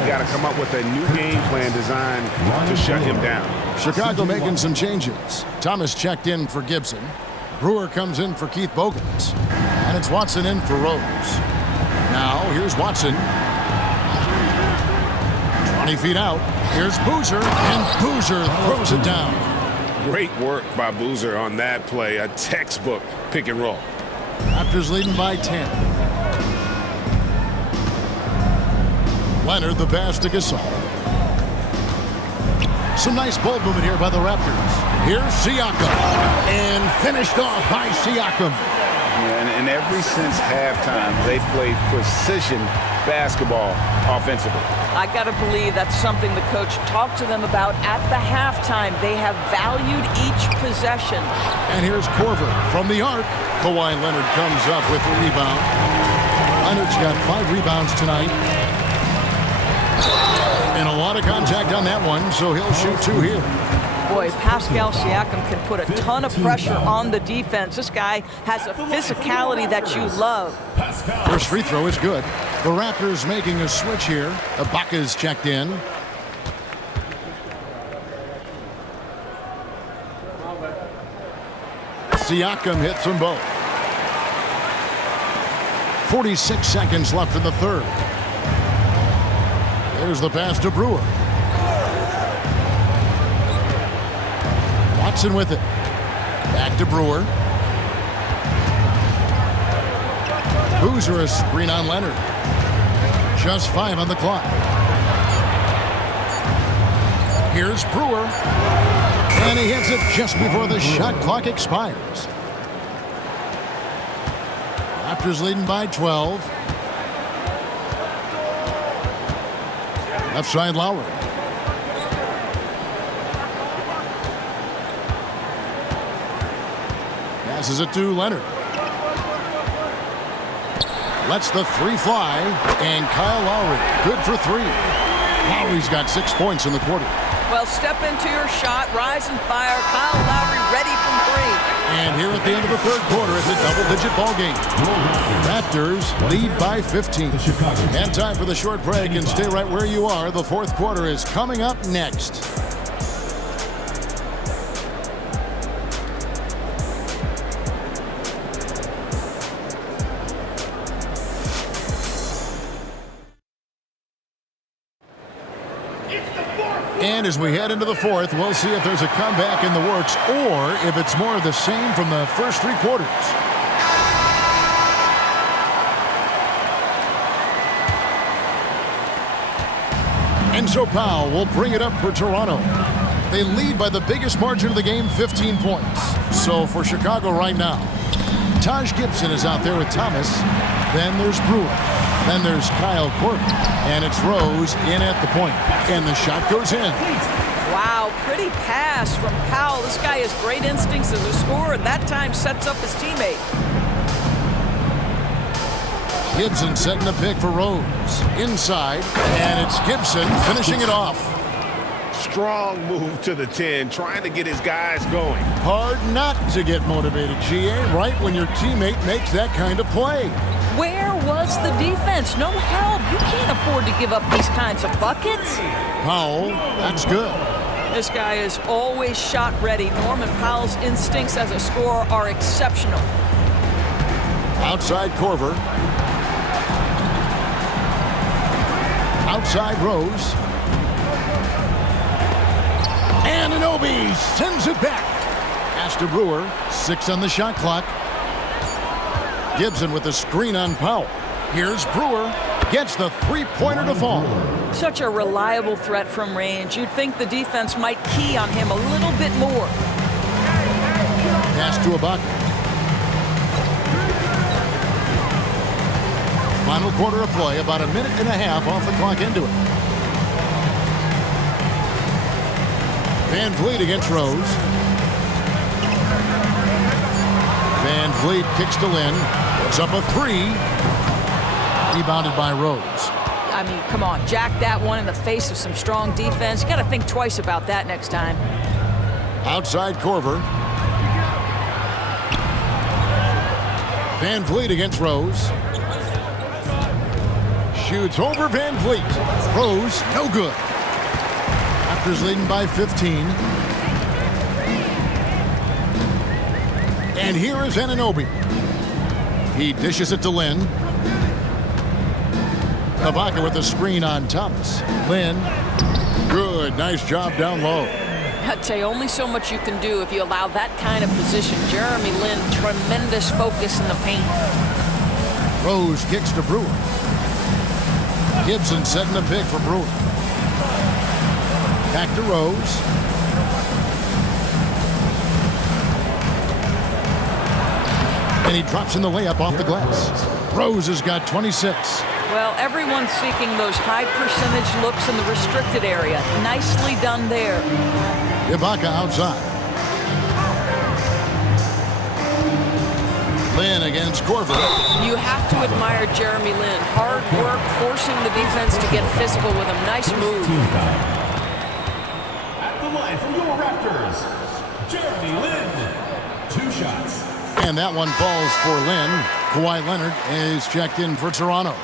We got to come up with a new game plan designed to shut him down. Chicago making some changes. Thomas checked in for Gibson. Brewer comes in for Keith Bogans. And it's Watson in for Rose. Now, here's Watson. 20 feet out. Here's Boozer. And Boozer throws it down. Great work by Boozer on that play. A textbook pick and roll. Raptors leading by 10. Leonard the pass to Gasol. Some nice ball movement here by the Raptors. Here's Siakam. And finished off by Siakam. And ever since halftime, they played precision basketball offensively. I got to believe that's something the coach talked to them about at the halftime. They have valued each possession. And here's Korver from the arc. Kawhi Leonard comes up with the rebound. Leonard's got 5 rebounds tonight. And a lot of contact on that one, so he'll shoot 2 here. Boy, Pascal Siakam can put a ton of pressure on the defense. This guy has a physicality that you love. First free throw is good. The Raptors making a switch here. Ibaka's checked in. Siakam hits them both. 46 seconds left in the third. There's the pass to Brewer. Watson with it. Back to Brewer. Boozer a screen on Leonard. Just 5 on the clock. Here's Brewer. And he hits it just before the shot clock expires. Raptors leading by 12. Left side Lowry. Passes it to Leonard. Lets the 3 fly. And Kyle Lowry, good for 3. Lowry's got 6 points in the quarter. Well, step into your shot, rise and fire. Kyle Lowry ready from 3. And here at the end of the third quarter, it's a double-digit ball game. Raptors lead by 15. And time for the short break, and stay right where you are. The fourth quarter is coming up next. And as we head into the fourth, we'll see if there's a comeback in the works or if it's more of the same from the first 3 quarters. And so Powell will bring it up for Toronto. They lead by the biggest margin of the game, 15 points. So for Chicago right now, Taj Gibson is out there with Thomas. Then there's Brewer. Then there's Kyle Korver. And it's Rose in at the point. And the shot goes in. Wow, pretty pass from Powell. This guy has great instincts as a scorer, and that time sets up his teammate. Gibson setting the pick for Rose. Inside, and it's Gibson finishing it off. Strong move to the 10, trying to get his guys going. Hard not to get motivated, GA, right when your teammate makes that kind of play. Where was the defense? No help. You can't afford to give up these kinds of buckets. Powell, that's good. This guy is always shot ready. Norman Powell's instincts as a scorer are exceptional. Outside Korver. Outside Rose. And Anunoby sends it back. Pass to Brewer. 6 on the shot clock. Gibson with the screen on Powell. Here's Brewer. Gets the 3-pointer to fall. Such a reliable threat from range. You'd think the defense might key on him a little bit more. Pass to Ibaka. Final quarter of play, about a minute and a half off the clock into it. Van Vliet against Rose. Van Vliet kicks to Lynn. Puts up a 3. Rebounded by Rose. I mean, come on. Jack that one in the face of some strong defense. You got to think twice about that next time. Outside Korver. Van Vliet against Rose. Shoots over Van Vliet. Rose, no good. Raptors leading by 15. And here is Anunoby. He dishes it to Lynn. Ibaka with the screen on Thomas. Lynn, good, nice job down low. I'd say only so much you can do if you allow that kind of position. Jeremy Lin, tremendous focus in the paint. Rose kicks to Brewer. Gibson setting the pick for Brewer. Back to Rose. And he drops in the layup off the glass. Rose has got 26. Well, everyone's seeking those high percentage looks in the restricted area. Nicely done there. Ibaka outside. Lin against Corver. You have to admire Jeremy Lin. Hard work, forcing the defense to get physical with him. Nice move. At the line for your Raptors, Jeremy Lin. 2 shots. And that one falls for Lin. Kawhi Leonard is checked in for Toronto.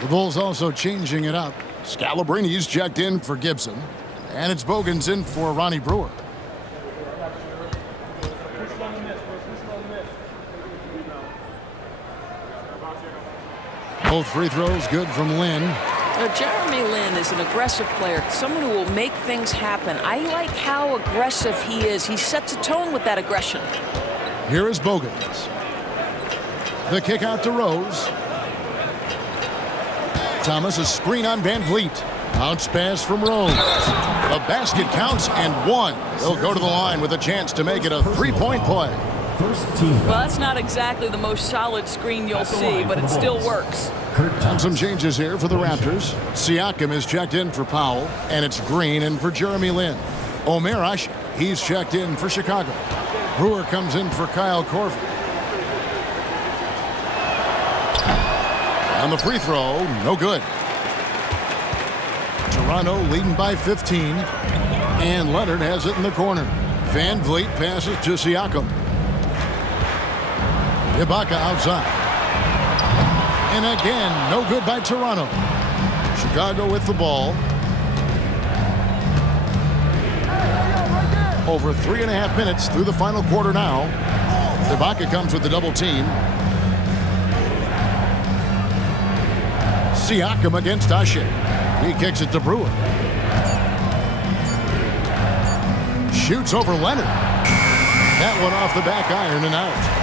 The Bulls also changing it up. Scalabrini's checked in for Gibson. And it's Bogan's in for Ronnie Brewer. Both free throws good from Lin. Jeremy Lin is an aggressive player, someone who will make things happen. I like how aggressive he is. He sets a tone with that aggression. Here is Bogans. The kick out to Rose. Thomas, a screen on Van Vliet. Bounce pass from Rose. The basket counts and 1. They'll go to the line with a chance to make it a 3-point play. Well, that's not exactly the most solid screen you'll see, but it still works. And some changes here for the Raptors. Siakam is checked in for Powell, and it's Green in for Jeremy Lin. Omer Ashe, he's checked in for Chicago. Brewer comes in for Kyle Korver. On the free throw, no good. Toronto leading by 15, and Leonard has it in the corner. Van Vliet passes to Siakam. Ibaka outside. And again, no good by Toronto. Chicago with the ball. Over 3.5 minutes through the final quarter now. Ibaka comes with the double team. Siakam against Ashe. He kicks it to Brewer. Shoots over Leonard. That one off the back iron and out.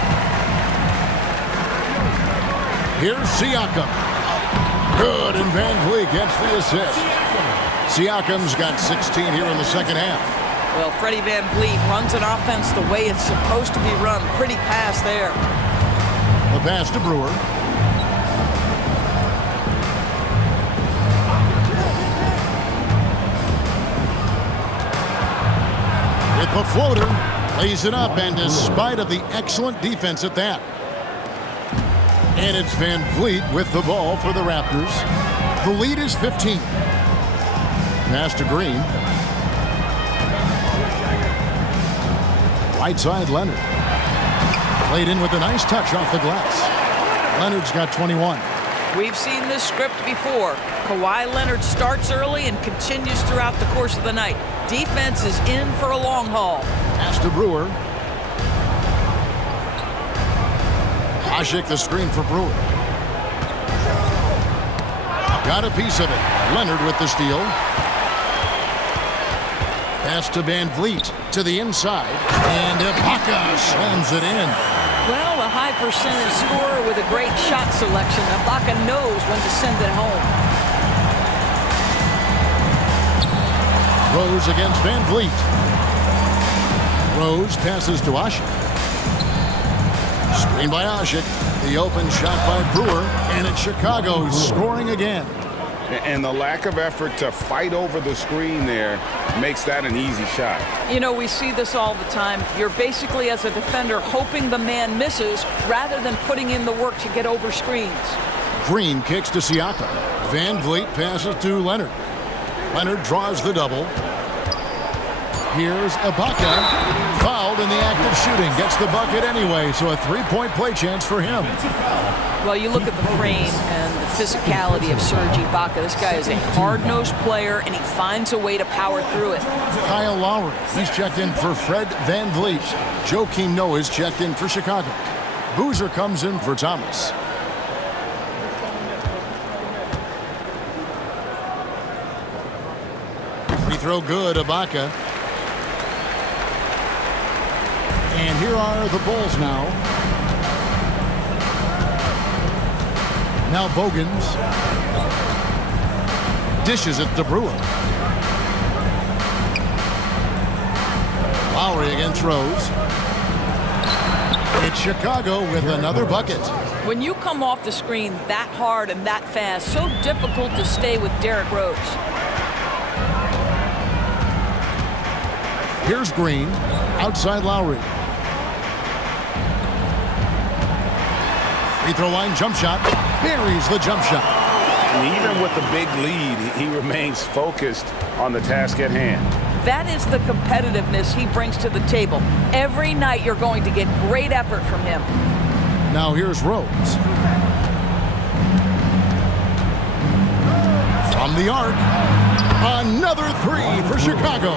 Here's Siakam. Good, and Van Vliet gets the assist. Siakam's got 16 here in the second half. Well, Freddie Van Vliet runs an offense the way it's supposed to be run. Pretty pass there. The pass to Brewer. With the floater, lays it up, and despite of the excellent defense at that. And it's Van Vliet with the ball for the Raptors. The lead is 15. Pass to Green. Right side, Leonard. Played in with a nice touch off the glass. Leonard's got 21. We've seen this script before. Kawhi Leonard starts early and continues throughout the course of the night. Defense is in for a long haul. Pass to Brewer. Ashe the screen for Brewer. Got a piece of it. Leonard with the steal. Pass to Van Vliet to the inside. And Ibaka slams it in. Well, a high percentage scorer with a great shot selection. Ibaka knows when to send it home. Rose against Van Vliet. Rose passes to Ashe. Screen by Ashe. The open shot by Brewer. And it's Chicago scoring again. And the lack of effort to fight over the screen there makes that an easy shot. You know, we see this all the time. You're basically, as a defender, hoping the man misses rather than putting in the work to get over screens. Green kicks to Siakam. Van Vliet passes to Leonard. Leonard draws the double. Here's Ibaka. Fouled in the act of shooting. Gets the bucket anyway, so a 3-point play chance for him. Well, you look at the frame and the physicality of Serge Ibaka. This guy is a hard-nosed player, and he finds a way to power through it. Kyle Lowry, he's checked in for Fred Van Vliet. Joakim Noah is checked in for Chicago. Boozer comes in for Thomas. Free throw good, Ibaka. And here are the Bulls now. Now Bogans dishes it to Brewer. Lowry against Rose. It's Chicago with another bucket. When you come off the screen that hard and that fast, so difficult to stay with Derrick Rose. Here's Green, outside Lowry. Free throw line jump shot, buries the jump shot. And even with the big lead, he remains focused on the task at hand. That is the competitiveness he brings to the table. Every night you're going to get great effort from him. Now here's Rose. From the arc, another three for Chicago.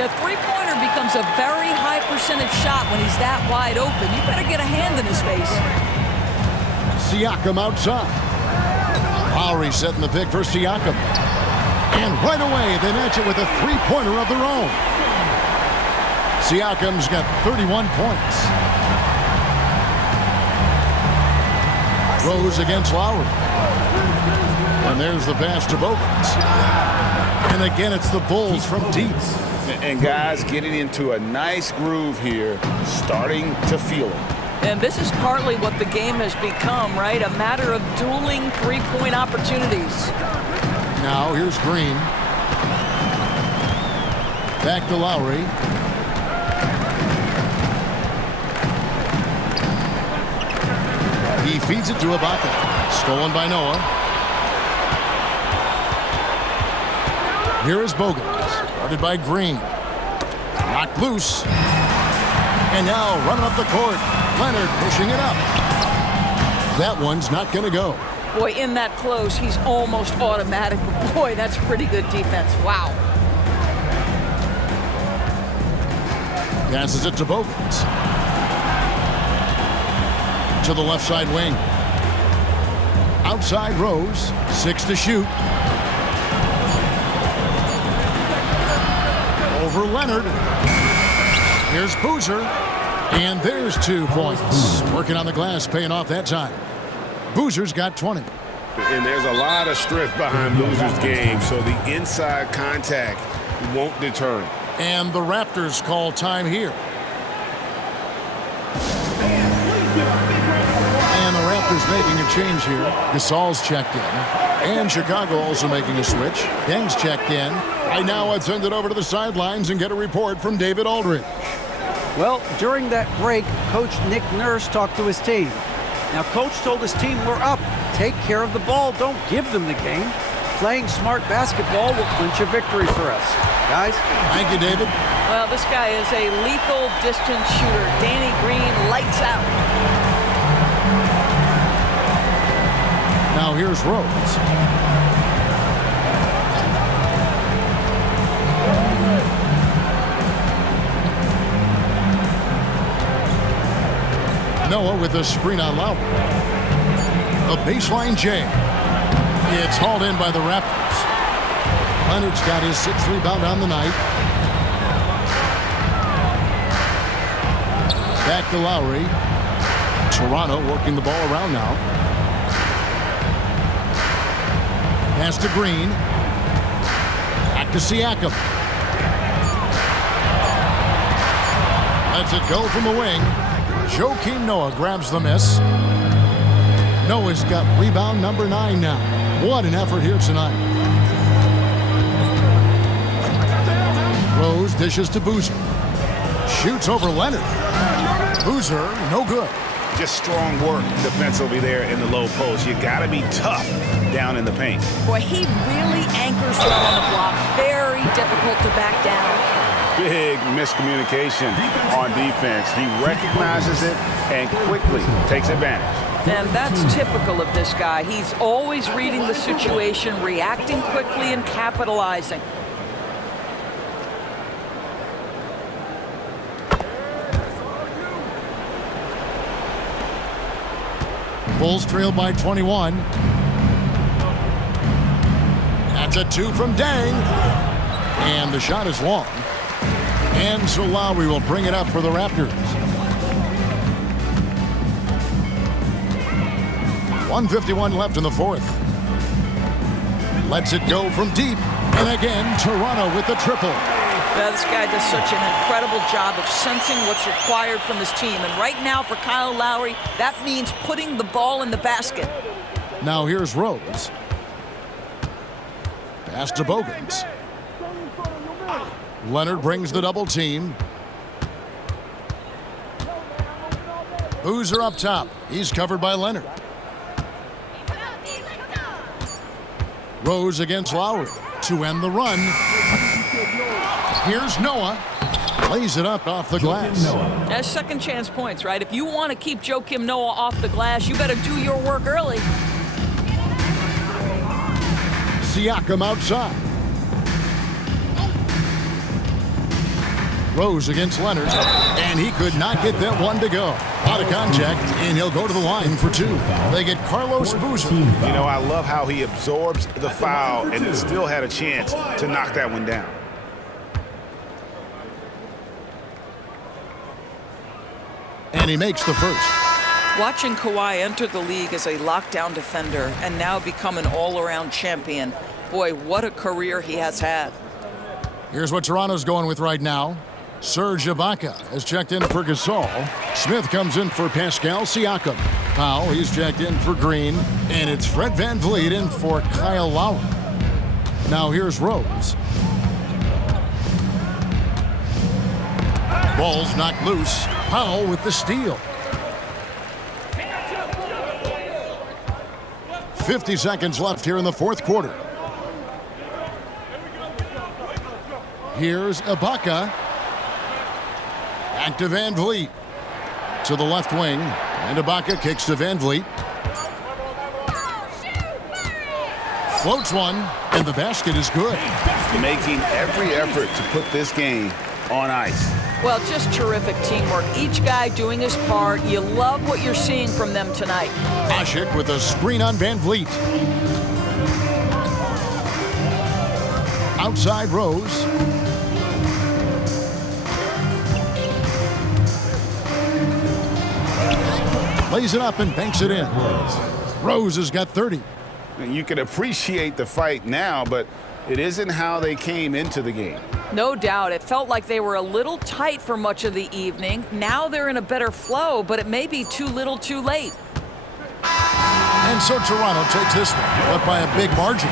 The three-pointer becomes a very high percentage shot when he's that wide open. You better get a hand in his face. Siakam outside. Lowry setting the pick for Siakam. And right away, they match it with a three-pointer of their own. Siakam's got 31 points. Rose against Lowry. And there's the pass to Bogans. And again, it's the Bulls from deep. And guys getting into a nice groove here, starting to feel it. And this is partly what the game has become, right? A matter of dueling three-point opportunities. Now here's Green. Back to Lowry. He feeds it to Ibaka. Stolen by Noah. Here is Bogan. Started by Green. Knocked loose. And now running up the court. Leonard pushing it up. That one's not going to go. Boy, in that close, he's almost automatic. Boy, that's pretty good defense. Wow. Passes it to Bogans. To the left side wing. Outside Rose. 6 to shoot. Over Leonard. Here's Boozer. And there's 2 points. Working on the glass, paying off that time. Boozer's got 20. And there's a lot of strength behind Boozer's game, so the inside contact won't deter him. And the Raptors call time here. And the Raptors making a change here. Gasol's checked in. And Chicago also making a switch. Deng's checked in. Right now, I'd send it over to the sidelines and get a report from David Aldridge. Well, during that break, Coach Nick Nurse talked to his team. Now, Coach told his team, we're up. Take care of the ball. Don't give them the game. Playing smart basketball will clinch a victory for us. Guys? Thank you, David. Well, this guy is a lethal distance shooter. Danny Green, lights out. Now here's Rose. Noah with a screen on Lowry. A baseline J. It's hauled in by the Raptors. Leonard's got his 6th rebound on the night. Back to Lowry. Toronto working the ball around now. Pass to Green. Back to Siakam. Lets it go from the wing. Joakim Noah grabs the miss. Noah's got rebound number 9 now. What an effort here tonight. Rose dishes to Boozer. Shoots over Leonard. Boozer, no good. Just strong work defensively there in the low post. You got to be tough down in the paint. Boy, he really anchors well on the block. Very difficult to back down. Big miscommunication on defense. He recognizes it and quickly takes advantage. And that's typical of this guy. He's always reading the situation, reacting quickly, and capitalizing. Bulls trail by 21. That's a 2 from Deng. And the shot is long. And so Lowry will bring it up for the Raptors. 1:51 left in the 4th. Lets it go from deep. And again, Toronto with the triple. Yeah, this guy does such an incredible job of sensing what's required from his team. And right now for Kyle Lowry, that means putting the ball in the basket. Now here's Rose. Pass to Bogans. Leonard brings the double team. Boozer up top. He's covered by Leonard. Rose against Lowry to end the run. Here's Noah. Lays it up off the glass. That's second chance points, right? If you want to keep Joakim Noah off the glass, you better do your work early. Siakam outside. Rose against Leonard, and he could not get that one to go. Out of contact, and he'll go to the line for two. They get Carlos Boozer. You know, I love how he absorbs the foul and still had a chance to knock that one down. And he makes the first. Watching Kawhi enter the league as a lockdown defender and now become an all-around champion, boy, what a career he has had. Here's what Toronto's going with right now. Serge Ibaka has checked in for Gasol. Smith comes in for Pascal Siakam. Powell, he's checked in for Green. And it's Fred VanVleet in for Kyle Lowry. Now here's Rose. Ball's knocked loose. Powell with the steal. 50 seconds left here in the fourth quarter. Here's Ibaka. Back to VanVleet. To the left wing. And Ibaka kicks to VanVleet. Floats one. And the basket is good. Making every effort to put this game on ice. Well, just terrific teamwork. Each guy doing his part. You love what you're seeing from them tonight. Asik with a screen on VanVleet. Outside Rose. Lays it up and banks it in. Rose has got 30. And you can appreciate the fight now, but it isn't how they came into the game. No doubt. It felt like they were a little tight for much of the evening. Now they're in a better flow, but it may be too little too late. And so Toronto takes this one, but by a big margin.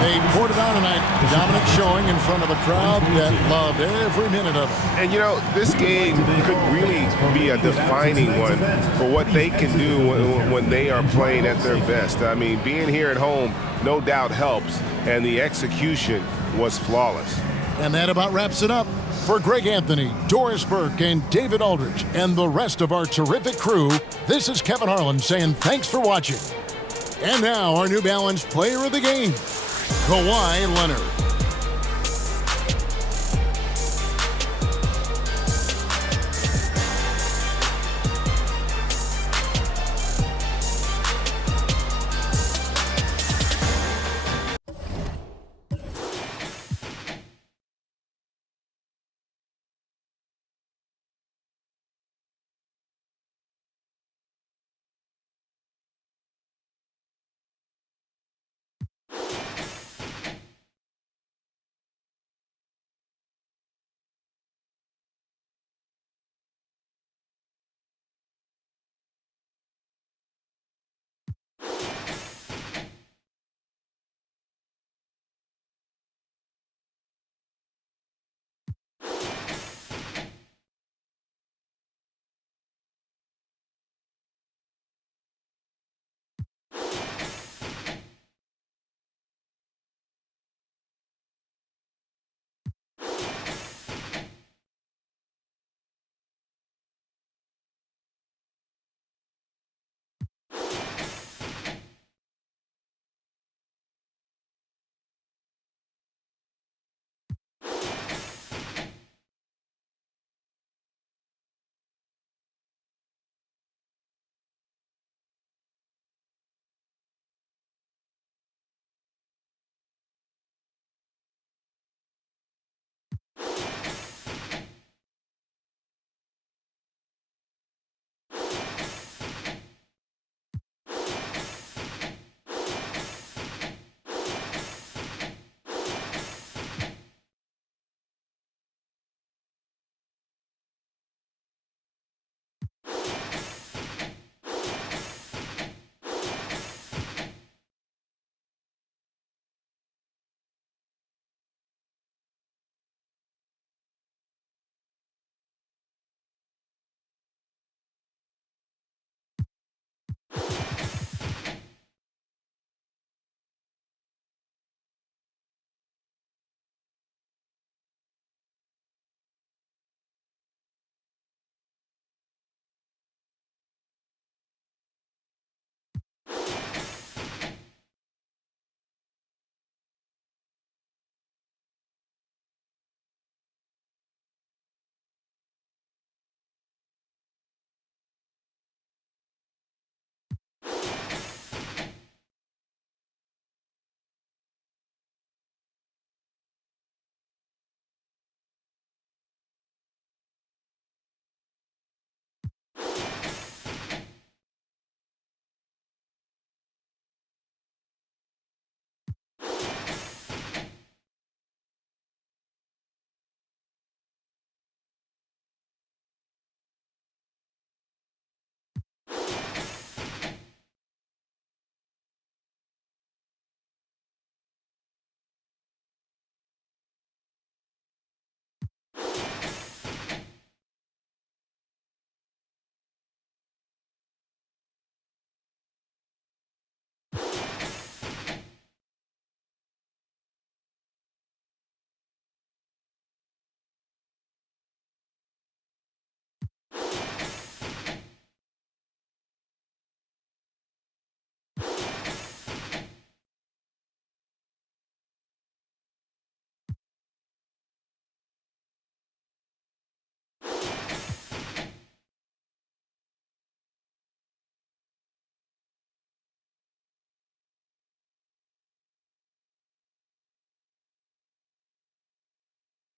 They poured it on tonight. Dominant showing in front of a crowd that loved every minute of it. And, you know, this game could really be a defining one for what they can do when they are playing at their best. I mean, being here at home no doubt helps, and the execution was flawless. And that about wraps it up. For Greg Anthony, Doris Burke, and David Aldridge, and the rest of our terrific crew, this is Kevin Harlan saying thanks for watching. And now our New Balance player of the game, Kawhi Leonard.